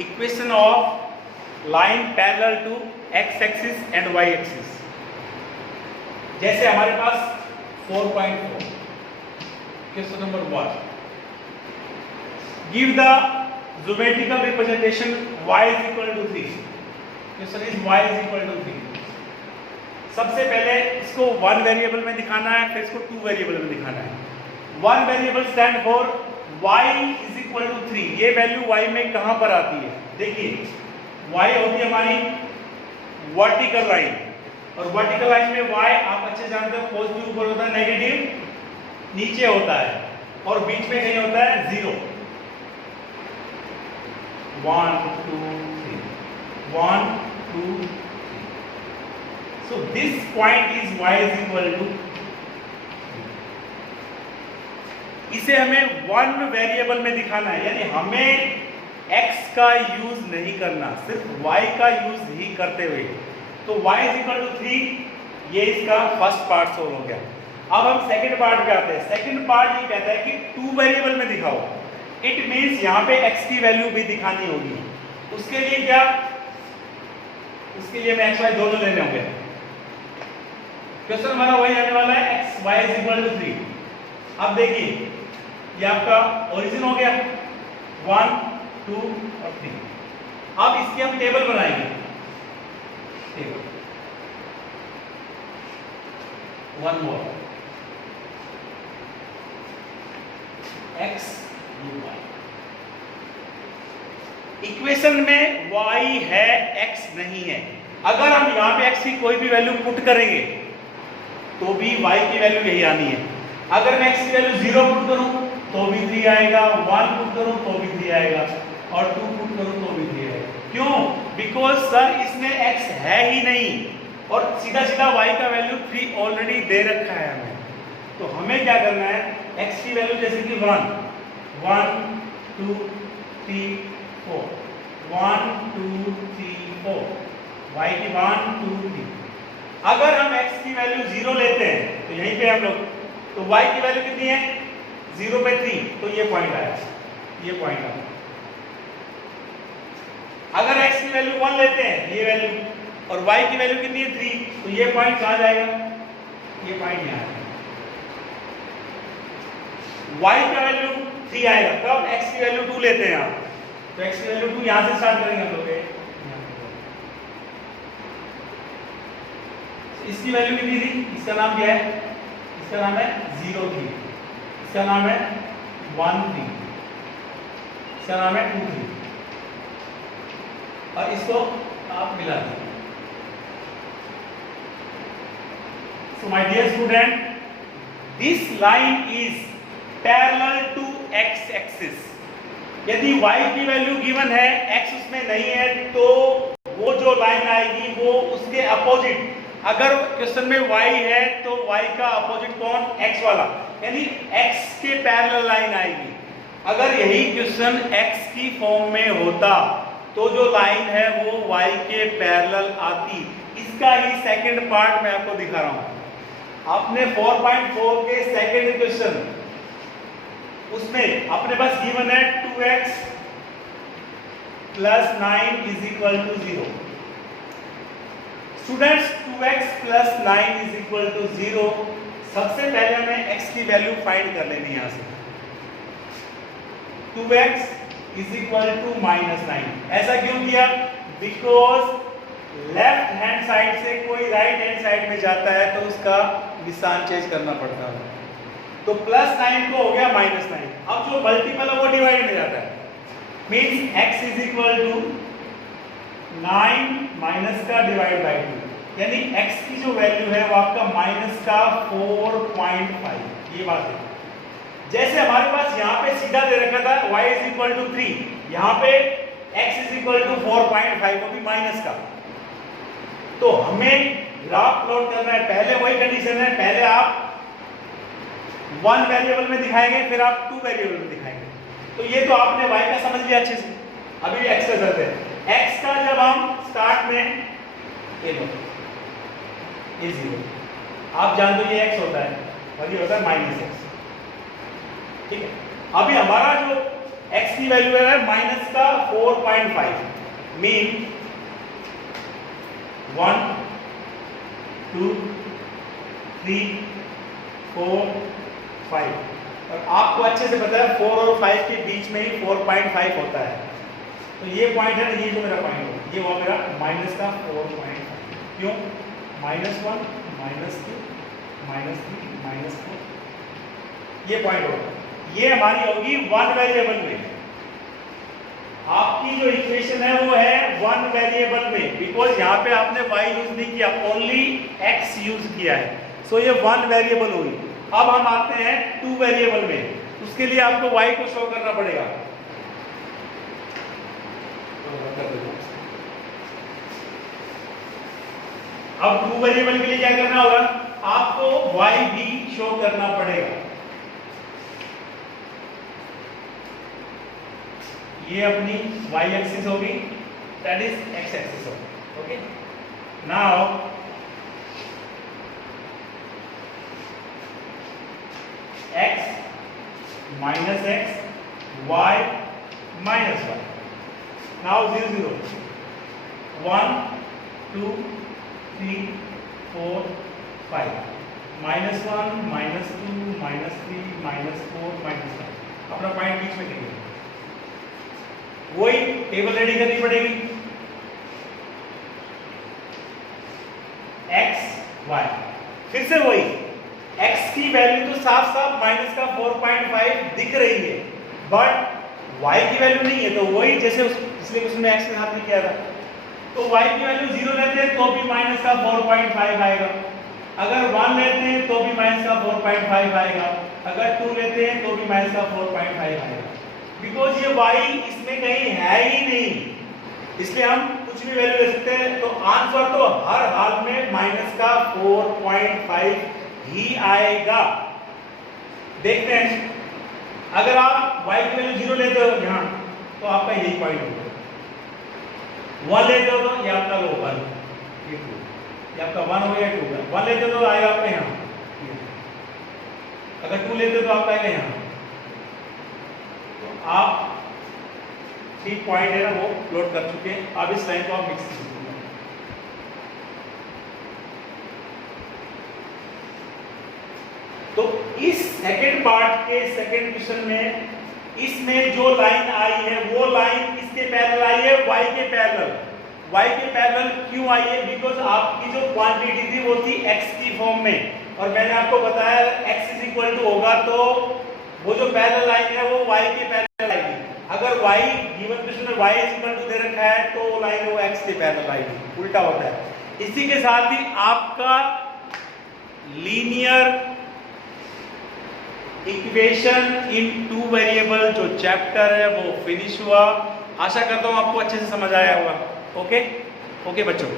Equation of line parallel to X axis and Y axis. जैसे हमारे पास 4.4 question number 1, give the geometrical representation y is equal to 3। Question is y is equal to 3। सबसे पहले इसको 1 variable में दिखाना है, फिर इसको 2 वेरिएबल में दिखाना है। 1 variable stand for y is equal to 3। ये वैल्यू y में कहां पर आती है? देखिए y होती है हमारी वर्टिकल लाइन, और वर्टिकल लाइन में y आप अच्छे जानते हो पॉजिटिव ऊपर होता है, नेगेटिव नीचे होता है, और बीच में कहीं होता है 0। 1 2 3 1 2 3। So this point is y is equal to, इसे हमें 1 वेरिएबल में दिखाना है, यानी हमें x का यूज नहीं करना, सिर्फ y का यूज ही करते हुए। तो y is equal to 3, ये इसका फर्स्ट पार्ट सोल्व हो गया। अब हम सेकंड पार्ट पे आते हैं। सेकंड पार्ट ये कहता है कि 2 वेरिएबल में दिखाओ। इट मींस यहाँ पे x की वैल्यू भी दिखानी होगी। उसके लिए क्या, उसके लिए हमें x y दोनों लेने होंगे। क्वेश्चन हमारा वही आने वाला है, x y is equal to 3। अब देखिए ये आपका ओरिजिन हो गया 1 2 और 3। अब इसकी हम टेबल बनाएंगे। टेबल 1 मोर x y। इक्वेशन में y है, x नहीं है। अगर हम यहां पे x की कोई भी वैल्यू पुट करेंगे तो भी y की वैल्यू यही आनी है। अगर मैं x की वैल्यू 0 पुट करूं तो भी 3 आएगा, 1 पुट करूं तो भी 3 आएगा, और 2 पुट करूं तो भी 3 आएगा। क्यों? बिकॉज सर इसमें x है ही नहीं, और सीधा सीधा y का वैल्यू 3 ऑलरेडी दे रखा है हमें। तो हमें क्या करना है, x की वैल्यू जैसे कि 1 1 2 3 4 1 2 3 4, y की 1 2 3। अगर हम x की वैल्यू 0 लेते हैं तो यहीं पे हम लोग, तो y की वैल्यू कितनी है 0 पे 3, तो ये पॉइंट आया, ये पॉइंट आया। अगर x की वैल्यू 1 लेते हैं ये वैल्यू, और y की वैल्यू कितनी है 3, तो ये पॉइंट कहां जाएगा, ये पॉइंट यहां आएगा। y का वैल्यू 3 आएगा, तब x की वैल्यू 2 लेते हैं आप, तो x की वैल्यू 2 यहां से स्टार्ट करेंगे हम लोग। इसकी वैल्यू कितनी थी, इसका नाम क्या है, इसका नाम है 0 3, इसका नाम है 1 3, इसका नाम है 2 3, और इसको आप मिला दीजिए। So my dear student, this line is parallel to x axis. यदि y की वैल्यू गिवन है, x उसमें नहीं है, तो वो जो लाइन आएगी वो उसके अपोजिट। अगर क्वेश्चन में y है तो y का अपोजिट कौन, x वाला, यानी x के पैरेलल लाइन आएगी। अगर यही क्वेश्चन x की फॉर्म में होता तो जो लाइन है वो y के पैरेलल आती। इसका ही सेकंड पार्ट मैं आपको दिखा रहा हूं। आपने 4.4 के सेकंड क्वेश्चन, उसमें अपने पास गिवन है 2x + 9 = 0। Students 2x + 9 = 0। सबसे पहले हमें x की वैल्यू फाइंड कर लेनी है यहां से। 2x = -9। ऐसा क्यों किया? बिकॉज लेफ्ट हैंड साइड से कोई राइट हैंड साइड में जाता है तो उसका निशान चेंज करना पड़ता है। तो +9 को हो गया -9। अब जो मल्टीपल है वो डिवाइड में जाता है, मींस x = 9 माइनस का डिवाइड बाय 2, यानी x की जो वैल्यू है वो आपका -4.5। ये बात है। जैसे हमारे पास यहाँ पे सीधा दे रखा था y = 3, यहाँ पे x = 4.5, वो भी माइनस का। तो हमें ग्राफ प्लॉट करना है। पहले वही कंडीशन है, पहले आप 1 वेरिएबल में दिखाएंगे, फिर आप 2 वेरिएबल में दिखाएंगे। तो ये तो आपने y का समझ लिया अच्छे से। अभी x का करते हैं। x का जब हम स्टार्ट में ये 0, आप जानते हो ये x होता है और ये होता है -x, ठीक है। अभी हमारा जो x की वैल्यू है -4.5 4.5 मीन 1 2 3 4 5 और आपको अच्छे से पता है 4 और 5 के बीच में ही 4.5 होता है। तो ये पॉइंट है ना, ये जो मेरा पॉइंट है ये हुआ मेरा माइनस का 4.5। क्यों? -1 -2 -3 -4 ये पॉइंट होगा। ये हमारी होगी वन वेरिएबल में। आपकी जो इक्वेशन है वो है वन वेरिएबल में, बिकॉज यहाँ पे आपने y यूज नहीं किया, ओनली x यूज किया है। सो ये वन वेरिएबल हुई। अब हम आते हैं टू वेरिएबल में, उसके लिए आपको y को शो करना पड़ेगा। अब टू वेरिएबल के लिए क्या करना होगा? आपको y भी शो करना पड़ेगा। ये अपनी y एक्सिस होगी, दैट इज x एक्सिस होगी। Okay, now x minus x, y minus y. Now 0 0 1 2 3 4 5 -1 -2 -3 -4 -5 अपना पॉइंट बीच में देंगे। वही टेबल रेडी करनी पड़ेगी। x y, फिर से वही x की वैल्यू तो साफ साफ माइनस का 4.5 दिख रही है, बट y की वैल्यू नहीं है। तो वही जैसे पिछले क्वेश्चन में x के साथ में किया था, तो y की वैल्यू 0 लेते हैं तो भी माइनस का 4.5 आएगा, अगर 1 लेते हैं तो भी माइनस का 4.5 आएगा, अगर 2 लेते हैं तो भी माइनस का 4.5 आएगा, बिकॉज ये y इसमें कहीं है ही नहीं, इसलिए हम कुछ भी वैल्यू ले सकते हैं। तो आंसर तो हर हाल में माइनस का 4.5 ही आएगा। देखते हैं, अगर आप y की वैल्यू 0 लेते हो यहाँ, तो आपका यही पॉइंट होगा। 1 लेते हो तो ये आपका लो 1, ये आपका 1 हो गया 2 होगा। 1 लेते हो तो आएगा आपका यहाँ, अगर 2 लेते हो तो आपका आएगा यहाँ। तो आप ठीक पॉइंट है ना वो प्लॉट कर चुके हैं। अब इस लाइन को आप मिक्स कीजिए। तो इस सेकंड पार्ट के सेकंड क्वेश्चन में इसमें जो लाइन आई है वो लाइन किसके पैरेलल आई है? y के पैरेलल। y के पैरेलल क्यों आई है? बिकॉज आपकी जो क्वांटिटी थी वो थी x की फॉर्म में, और मैंने आपको बताया x इज इक्वल टू होगा तो वो जो पैरेलल लाइन है वो y के पैरेलल आएगी। अगर y गिवन क्वेश्चन में y इज इक्वल टू दे रखा है तो वो लाइन वो x के पैरेलल आएगी, उल्टा होता है। इसी के साथ ही आपका linear equation in two variable जो चैप्टर है वो फिनिश हुआ। आशा करता हूं आपको अच्छे से समझ आया होगा। ओके बच्चों।